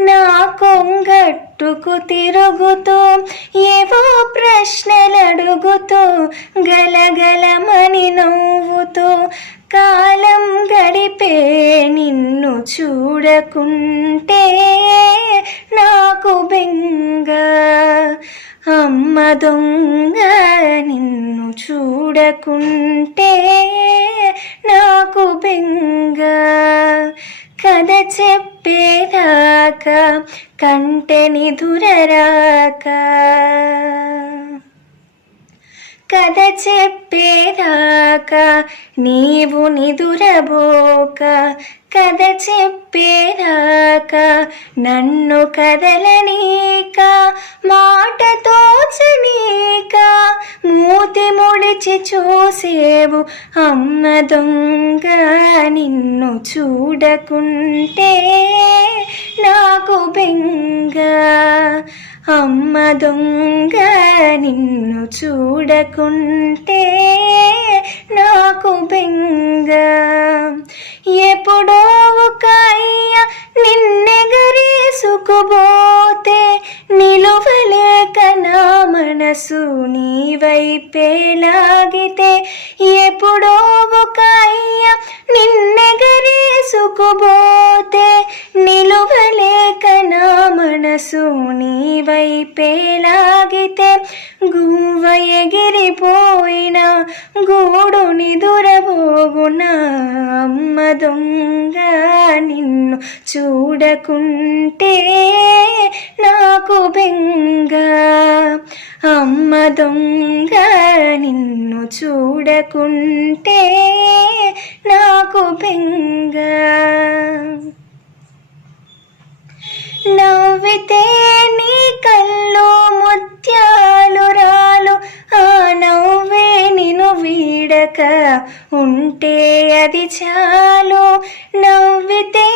నా కొంగట్టుకు తిరుగుతూ ఏవో ప్రశ్నలడుగుతూ గలగలమని నవ్వుతూ కాలం గడిపే నిన్ను చూడకుంటే నాకు బెంగ. అమ్మ దొంగ నిన్ను చూడకుంటే నాకు బెంగ. కథ చెప్పేదాక కంటెని దురరాక కథ చెప్పేదాక నీవు నిదురబోక. కథ చెప్పేదాక నన్ను కదలనీక మాట తోచని మూతి ముడిచి చూసేవు. అమ్మ దొంగ నిన్ను చూడకుంటే నాకు బెంగ. అమ్మ దొంగ నిన్ను చూడకుంటే నాకు బెంగ. ఎప్పుడో ఒక అయ్య నిన్నెగరేసుకుపోతే నా మనసు నీ వైపే లాగితే ఎప్పుడో మనసు నీ వైపే లాగితే గువ్వ ఎగిరిపోయిన గూడు నిదురబోగున అమ్మ దొంగ నిన్ను చూడకుంటే నాకు బెంగ. అమ్మ దొంగ నిన్ను చూడకుంటే నాకు బెంగ. నవ్వితే నీ కళ్ళు ముత్యాలు రాలు. ఆ నవ్వే నిను వీడక. ఉంటే అది చాలు. నవ్వితే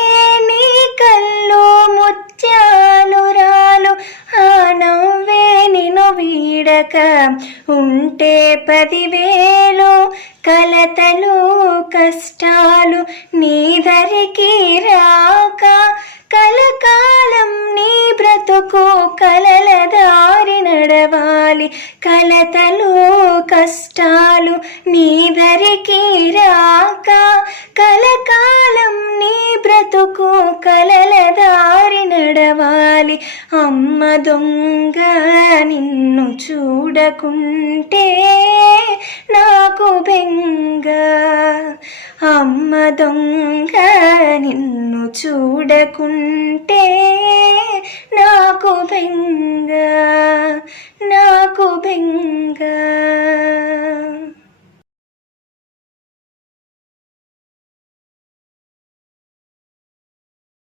నీ కళ్ళు ముత్యాలు రాలు. ఆ నవ్వే నిను వీడక. ఉంటే పదివేలు కలతలు కష్టాలు నీ ధరికి రాక. కలకాలం బ్రతుకు కలల దారి నడవాలి. కలతలు కష్టాలు నీ రాక. కలకాలం నీ బ్రతుకు కలల దారి నడవాలి. అమ్మ దొంగ నిన్ను చూడకుంటే నాకు బెంగ. అమ్మ దొంగ నిన్ను చూడకుంటే బెంగ నాకు బెంగ